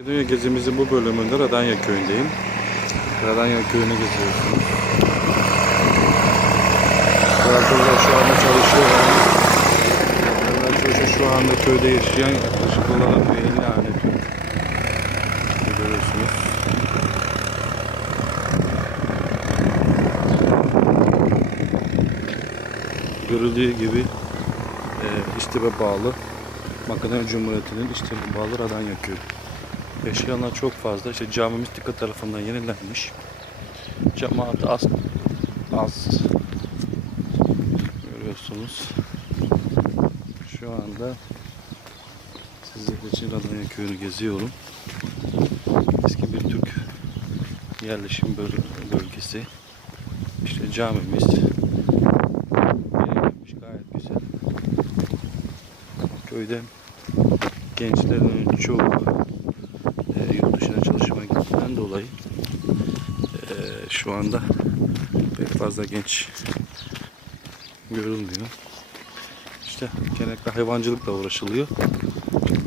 Makedonya gezimizin bu bölümünde Radanya köyündeyim. Radanya köyünü geziyorsunuz. Arkadaşlar şu anda çalışıyor. Arkadaşlar şu anda köyde yaşayan yaklaşık olarak 50 tane Türk. Görüyorsunuz. Görüldüğü gibi e, İştibe bağlı Makedonya Cumhuriyeti'nin İştibe bağlı Radanya köyü. Yaşayanlar çok fazla. İşte camimiz dikkat tarafından yenilenmiş. Cemaat az az görüyorsunuz. Şu anda sizler için Radanya köyünü geziyorum. Eski bir Türk yerleşim böl- bölgesi. İşte camimiz yenilenmiş gayet güzel. Köyde gençlerin çoğu dolayı e, şu anda pek fazla genç görülmüyor. İşte genellikle hayvancılıkla uğraşılıyor.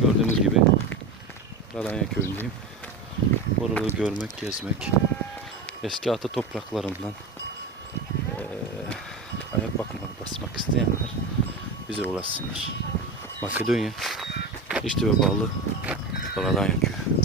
Gördüğünüz gibi Radanya köyündeyim. Oraları görmek, gezmek, eski ata topraklarından e, ayak bakmak, basmak isteyenler bize ulaşsınlar. Makedonya işte ve bağlı Radanya köyü.